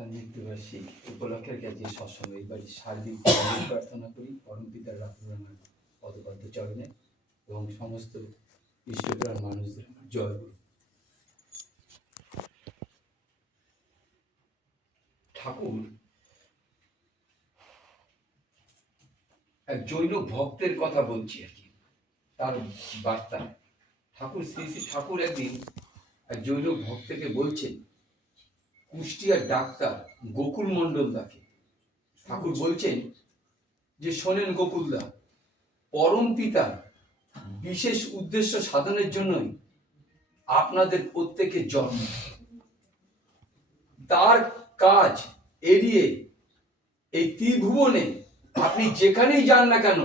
তার মৃত্যুবার্ষিকী উপলক্ষের কাছে সৎসঙ্গ এই বাড়ির সার্বিক প্রার্থনা করি পরম পিতার রাখার পদবদ্ধ চরণে এবং সমস্ত ইষ্টপ্রাণ মানুষদের জয় গুরু। ঠাকুর এক জৈন ভক্তের কথা বলছি আর কি, তার বার্তা। ঠাকুর শ্রী শ্রী ঠাকুর একদিন এক জৈন ভক্তকে বলছেন, কুষ্টিয়ার ডাক্তার গোকুল মন্ডল তাকে ঠাকুর বলছেন যে, শোনেন গোকুলদা, পরম পিতার বিশেষ উদ্দেশ্য সাধনের জন্যই আপনাদের প্রত্যেকের জন্ম। তার কাজ এড়িয়ে এই ত্রিভুবনে আপনি যেখানেই যান না কেন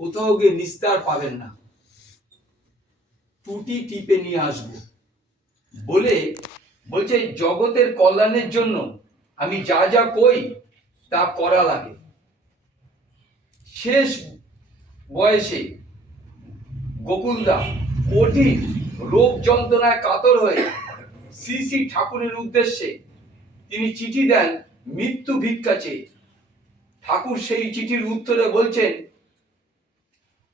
কোথাও গিয়ে নিস্তার পাবেন না। টুটি টিপে নিয়ে আসবো বলে বলছে, জগতের কল্যাণের জন্য আমি যা যা কই তা করা লাগে। শেষ বয়সে গোকুলদা কঠিন রোগ যন্ত্রণায় কাতর হয়ে শ্রী শ্রী ঠাকুরের উদ্দেশ্যে তিনি চিঠি দেন মৃত্যু ভিক্ষা চেয়ে। ঠাকুর সেই চিঠির উত্তরে বলছেন,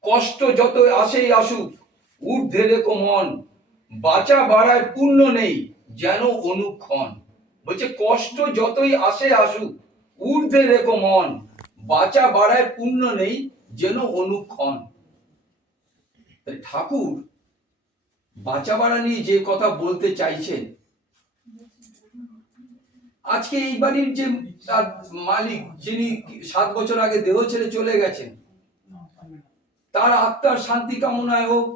কষ্ট যত আসেই আসুক ঊর্ধ্বে রেখো মন, বাঁচা বাড়ায় পুণ্য নেই যেন অনুক্ষণ। বলছে কষ্ট যতই আসে আসুক ঊর্ধ্বে রেখো মন, বাঁচা বাড়ায় পুণ্য নেই যেন অনুক্ষণ। ঠাকুর বাঁচা বাড়া নিয়ে যে কথা বলতে চাইছেন, আজকে এই বাড়ির যে তার মালিক, যিনি 7 বছর আগে দেহ ছেড়ে চলে গেছেন, তার আত্মার শান্তি কামনায় হোক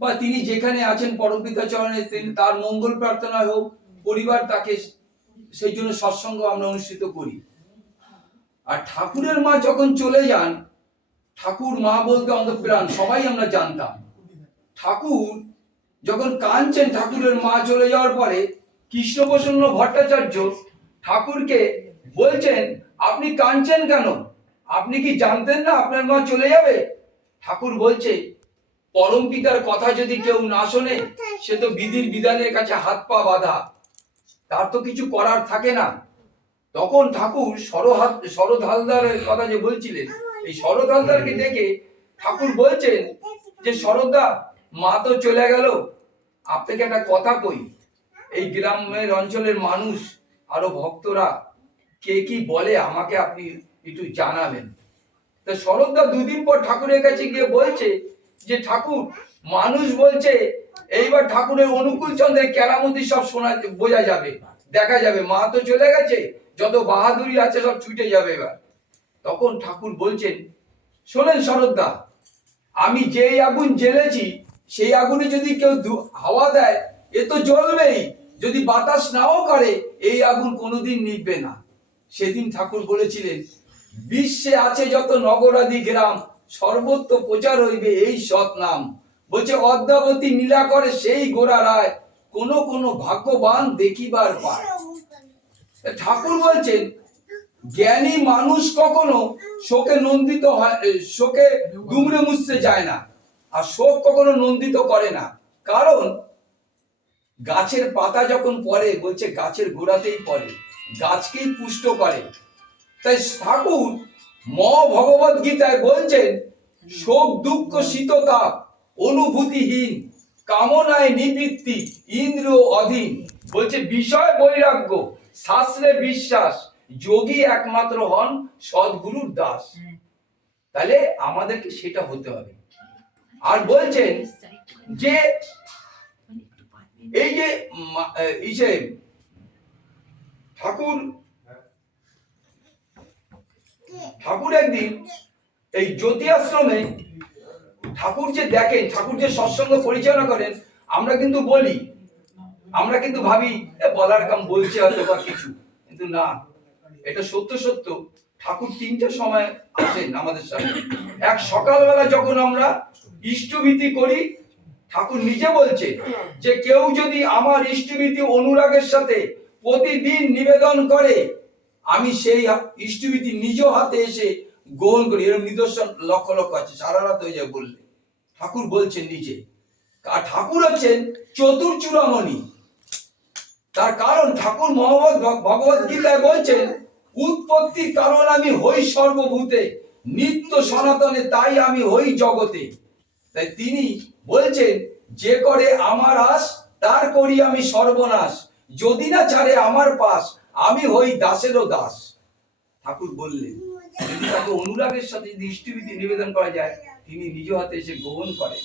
বা তিনি যেখানে আছেন পরম পিতা চরণে তিনি তার মঙ্গল প্রার্থনায় হোক, পরিবার তাকে সেই জন্য সৎসঙ্গ আমরা অনুষ্ঠিত করি। আর ঠাকুরের মা যখন চলে যান, ঠাকুর মা বলতে অন্তঃপ্রাণ সবাই আমরা জানতাম। ঠাকুর যখন কাঁদছেন ঠাকুরের মা চলে যাওয়ার পরে, কৃষ্ণপ্রসন্ন ভট্টাচার্য ঠাকুরকে বলছেন, আপনি কাঁদছেন কেন? আপনি কি জানতেন না আপনার মা চলে যাবে? ঠাকুর বলছে, পরম পিতার কথা যদি কেউ না শোনে সে তো বিধির বিধানের কাছে হাত পা বাঁধা, তার তো কিছু করার থাকে না। তখন ঠাকুর শরৎ হালদারের কথা যে বলছিলেন, এই শরৎ হালদারকে ডেকে ঠাকুর বলছেন যে, শরৎদা, মা তো চলে গেল, আপনাকে একটা কথা কই, এই গ্রামের অঞ্চলের মানুষ আরো ভক্তরা কে কি বলে আমাকে আপনি একটু জানাবেন। তা শরৎদা 2 দিন পর ঠাকুরের কাছে গিয়ে বলছে যে, ঠাকুর, মানুষ বলছে এইবার ঠাকুরের অনুকূল চন্দ্রের কেরামতি সব শোনা বোঝা যাবে, দেখা যাবে, মা তো চলে গেছে, যত বাহাদুরি আছে সব ছুটে যাবে এবার। তখন ঠাকুর বলছেন, শোনেন শরৎদা, আমি যেই আগুন জ্বেলেছি সেই আগুনে যদি কেউ হাওয়া দেয় এ তো জ্বলবেই, যদি বাতাস নাও করে এই আগুন কোনোদিন নিভবে না। সেদিন ঠাকুর বলেছিলেন, বিশ্বে আছে যত নগরাদি গ্রাম, সর্বত্র প্রচার হইবে এই সৎ নাম। বলছে, অদ্যাবতী নীলা করে সেই গোড়া রায়, কোন কোন ভাগ্যবান দেখিবার পায়। ঠাকুর বলছেন, জ্ঞানী মানুষ কখনো শোকে নন্দিত হয়, শোকে দুমড়ে মুছতে যায় না, আর শোক কখনো নন্দিত করে না। কারণ গাছের পাতা যখন পড়ে, বলছে গাছের গোড়াতেই পড়ে, গাছকেই পুষ্ট করে। তাই ঠাকুর ভগবত গীতায় বলছেন, শোক দুঃখ শীততাপ অনুভূতিহীন, কামনায় নিবৃত্তি ইন্দ্র অধীন। বলছে বিষয় বৈরাগ্য, শাস্ত্রে বিশ্বাস, যোগী একমাত্র হন সদ্গুরুর দাস। তাহলে আমাদেরকে সেটা হতে হবে। আর বলছেন যে এই যে ঠাকুর একদিন এই জ্যোতি আশ্রমে ঠাকুর যে দেখেন, ঠাকুর যে সৎসঙ্গ পরিচালনা করেন, আমরা কিন্তু বলি, আমরা কিন্তু ভাবি বলার কাম বলছে হয়তো বা কিছু, কিন্তু না, এটা সত্য সত্য। ঠাকুর 3টে সময় আসেন আমাদের সামনে। এক সকালবেলা যখন আমরা ইষ্টভীতি করি, ঠাকুর নিজে বলছে যে, কেউ যদি আমার ইষ্টভীতি অনুরাগের সাথে প্রতিদিন নিবেদন করে, আমি সেই ইষ্টভীতি নিজ হাতে এসে গ্রহণ করি। এরকম নিদর্শন লক্ষ লক্ষ আছে, সারা রাত হয়ে যায় বললে। ঠাকুর বলছেন নিজে, ঠাকুর হচ্ছেন চতুর্চূড়ামণি। তার কারণ ঠাকুর ভগবত গীতায় বলছেন, উৎপত্তির কারণ আমি হই সর্বভূতে, নিত্য সনাতনে তাই আমি হই জগতে। তাই তিনি বলছেন, যে করে আমার আশ তার করি আমি সর্বনাশ, যদি না ছাড়ে আমার পাশ আমি হই দাসেরও দাস। ঠাকুর বললেন, যদি তাকে অনুরাগের সাথে যদি ইষ্টবিধি নিবেদন করা যায়, তিনি নিজ হাতে এসে গ্রহণ করেন।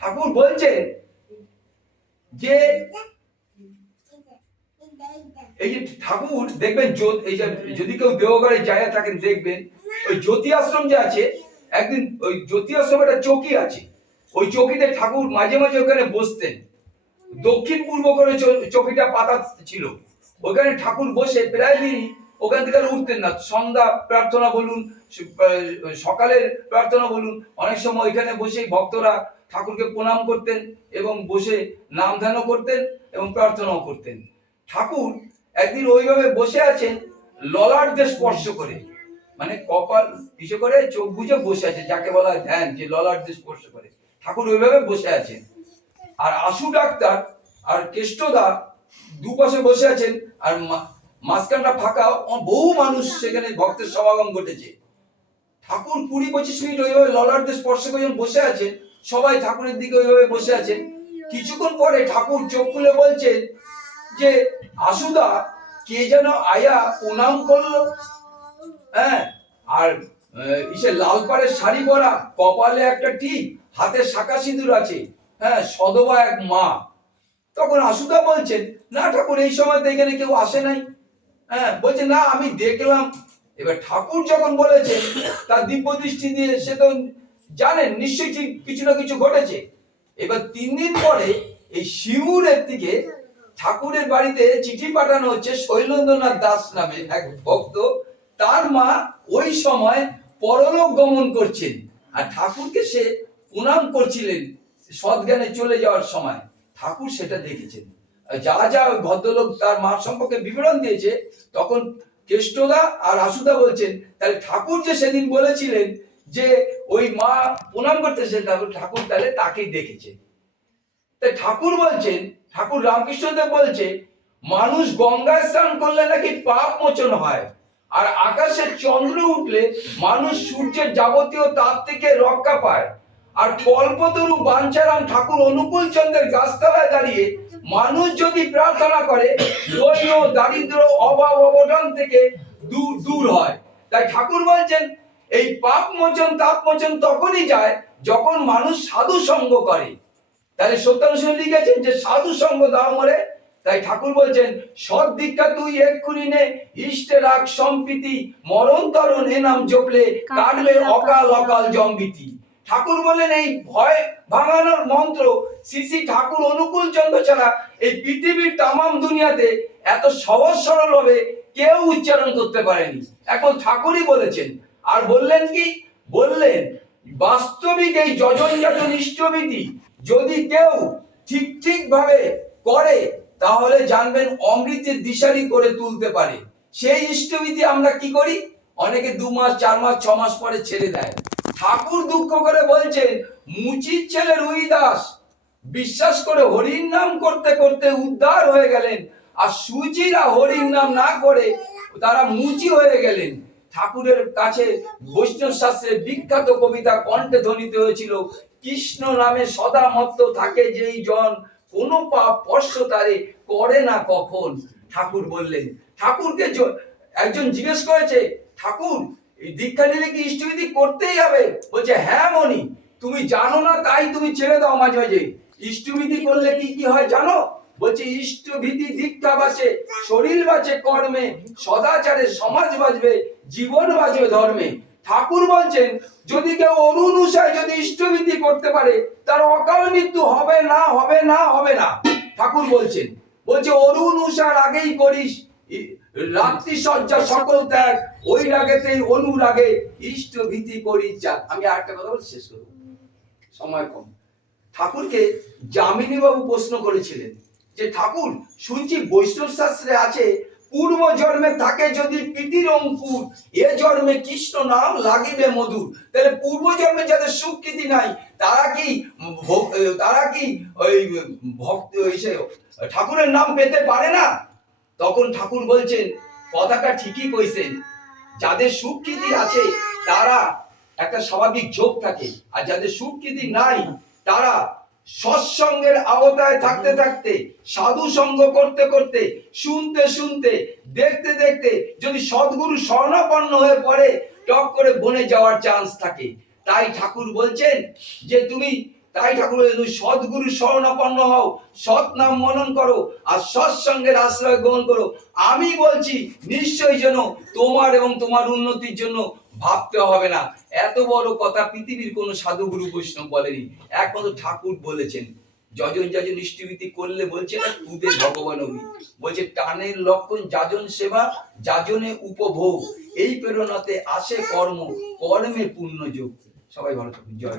ঠাকুর বলছেন যে এই যে ঠাকুর দেখবেন, এই যে যদি কেউ দেওঘরে যায় থাকেন দেখবেন, ওই জ্যোতি আশ্রম যে আছে, একদিন ওই জ্যোতি আশ্রমে একটা চৌকি আছে, ওই চৌকিতে ঠাকুর মাঝে মাঝে ওখানে বসতেন। দক্ষিণ পূর্ব করে চৌকিটা পাতা ছিল, ওখানে ঠাকুর বসে প্রায় দিনই ওখান থেকে উঠতেন না। সন্ধ্যা প্রার্থনা বলুন, সকালের প্রার্থনা বলুন, অনেক সময় ওইখানে বসে ভক্তরা ঠাকুরকে প্রণাম করতেন এবং বসে নাম ধ্যানও করতেন এবং প্রার্থনাও করতেন। ঠাকুর একদিন ওইভাবে বসে আছেন, ললাট দিয়ে স্পর্শ করে, মানে কপাল কিছু করে চোখ বুঝে বসে আছে, যাকে বলা হয় ধ্যান, যে ললাট দিয়ে স্পর্শ করে। ঠাকুর ওইভাবে বসে আছেন, আর আশু ডাক্তার আর কেষ্টদা দুপাশে বসে আছেন, আর মাঝখানটা ফাঁকা, বহু মানুষ সেখানে ভক্তের সমাগম ঘটেছে। ঠাকুর 20-25 মিনিট ওইভাবে ললাট দিয়ে স্পর্শ করে বসে আছেন, সবাই ঠাকুরের দিকে ওইভাবে বসে আছেন। কিছুক্ষণ পরে ঠাকুর চোখ খুলে বলছেন যে, আশুদা কে যেন আয়া প্রণাম করলো, হ্যাঁ, আর ইসে লাল পাড়ের শাড়ি পরা, কপালে একটা টিপ, হাতে শাঁখা সিঁদুর আছে, হ্যাঁ, সধবা এক মা। তখন আশুদা বলছেন, না ঠাকুর, এই সময় তো এখানে কেউ আসে নাই। হ্যাঁ, বলছে না আমি দেখলাম। এবার ঠাকুর যখন বলেছেন, তার দিব্য দৃষ্টি দিয়ে সে তো জানেন নিশ্চয়ই কিছু না কিছু ঘটেছে। এবার 3 দিন পরে এই শিউরের থেকে ঠাকুরের বাড়িতে চিঠি পাঠানো হচ্ছে, শৈলেন্দ্রনাথ দাস নামে এক ভক্ত, তার মা ওই সময় পরলোক গমন করছেন, আর ঠাকুরকে সে প্রণাম করছিলেন সৎজ্ঞানে চলে যাওয়ার সময়। ঠাকুর সেটা দেখেছেন। যা যা ভদ্রলোক তার মা সম্পর্কে বিবরণ দিয়েছে, তখন কেষ্টদা আর আশুদা বলছেন, তাহলে ঠাকুর যে সেদিন বলেছিলেন যে ওই মা প্রণাম করতেছে, ঠাকুর তাহলে তাকেই দেখেছে। তাই ঠাকুর বলছেন, ঠাকুর রামকৃষ্ণদেব বলছে, মানুষ গঙ্গায় স্নান করলে নাকি পাপ মোচন হয়, আর আকাশে চন্দ্র উঠলে মানুষ সূর্যের যাবতীয় তাপ থেকে রক্ষা পায়। আর কল্পতরু বাঞ্ছারাম ঠাকুর অনুকূল চন্দ্রের গাছতলায় দাঁড়িয়ে মানুষ যদি প্রার্থনা করে, দৈন্য দারিদ্র অভাব অবদান থেকে দূর হয়। তাই ঠাকুর বলছেন, এই পাপ মোচন তাপ মোচন তখনই যায় যখন মানুষ সাধু সঙ্গ করে। তাহলে সত্যানুষ্ঠান লিখেছেন যে সাধু সঙ্গ দাও মরে। তাই ঠাকুর বলছেন, সৎ দীক্ষা তুই এক্ষুনি নে, ইষ্টে রাখ সম্প্রীতি, মরণ তরণ এ নাম জপলে কাটবে অকাল অকাল জম্বিতি। ঠাকুর বলেন, এই ভয় ভাঙানোর মন্ত্র শ্রী ঠাকুর অনুকূল চন্দ্র ছাড়া এই পৃথিবীর তামাম দুনিয়াতে এত সহজ সরল ভাবে কেউ উচ্চারণ করতে পারেনি। এখন ঠাকুরই বলেছেন। আর বললেন কি? বললেন, বাস্তবিক এই যজন যজন ইষ্টবিধি যদি কেউ ঠিক ভাবে করে, তাহলে জানবেন অমৃতের দিশারি করে তুলতে পারে। সেই ইষ্টবিধি আমরা কি করি? অনেকে 2 মাস 4 মাস 6 মাস পরে ছেড়ে দেয়। ঠাকুর দুঃখ করে বলছেন, মুচির ছেলে রুইদাস বিশ্বাস করে হরির নাম করতে করতে উদ্ধার হয়ে গেলেন, আর সুচিরা হরির নাম না করে তারা মুচি হয়ে গেলেন। ঠাকুরের কাছে বৈষ্ণব শাস্ত্রে বিখ্যাত কবিতা কণ্ঠে ধ্বনিত হয়েছিল, কৃষ্ণ নামে সদা মত্ত থাকে যেই জন, কোন পাপ স্পর্শ তারে করে না কখন। ঠাকুর বললেন, ঠাকুরকে একজন জিজ্ঞেস করেছে, ঠাকুর এই দীক্ষা নিলে কি ইষ্টবিধি করতেই হবে? বলছে, হ্যাঁ মনি, তুমি জানো না তাই তুমি ছেড়ে দাও মাঝে মাঝে। ইষ্টবিধি করলে কি কি হয় জানো? বলছে, ইষ্টবিধি দীক্ষা বাঁচে, শরীর বাঁচে কর্মে, সদাচারে সমাজ বাঁচবে, জীবন বাঁচবে ধর্মে। ঠাকুর বলছেন, যদি কেউ অনুসায় যদি ইষ্টবিধি করতে পারে, তার অকাল মৃত্যু হবে না, হবে না, হবে না। ঠাকুর বলছেন, বলছে অনুসার আগেই করিস রাত্রি সজ্জা সকল ত্যাগ, ওই রাগেতেই অনুরাগে ইষ্টবিধি করিস যা। আমি আরেকটা কথা বলে শেষ করব, সময় কম। ঠাকুরকে যামিনী বাবু প্রশ্ন করেছিলেন যে, ঠাকুর শুনছি বৈষ্ণব শাস্ত্রে আছে পূর্ব জন্মে থাকে যদি প্রীতির অঙ্কুর, এ জন্মে কৃষ্ণ নাম লাগিবে মধুর। তাহলে পূর্ব জন্মে যাদের সুকৃতি নাই তারা কি ওই ভক্ত ঠাকুরের নাম পেতে পারে না? তখন ঠাকুর বলছেন কথাটা ঠিকই কইছেন, যাদের সুকৃতি আছে তারা একটা স্বাভাবিক যোগ থাকে, আর যাদের সুকৃতি নাই তারা সৎসঙ্গের আওতায় থাকতে থাকতে, সাধু সঙ্গ করতে করতে, শুনতে শুনতে, দেখতে দেখতে যদি সদ্গুরু শরণাপন্ন হয়ে পড়ে, টক করে বনে যাওয়ার চান্স থাকে। তাই ঠাকুর বলছেন যে তুমি সদ্গুরু শরণাপন্ন হও, সৎ নাম মনন করো, আর সৎসঙ্গের আশ্রয় গ্রহণ করো। আমি বলছি নিশ্চয়ই যেন তোমার এবং তোমার উন্নতির জন্য ভাবতে হবে না। এত বড় কথা পৃথিবীর কোন সাধুগুরু বৈষ্ণব বলেনি, একমাত্র ঠাকুর বলেছেন। যজন যাজন ইষ্টভীতি করলে বলছে না তুদে ভগবান হবি, বলছে টানের লক্ষণ যাজন সেবা, যাজনে উপভোগ, এই প্রেরণাতে আসে কর্ম, কর্মে পূর্ণ যোগ। সবাই ভালো থাকুন। জয়।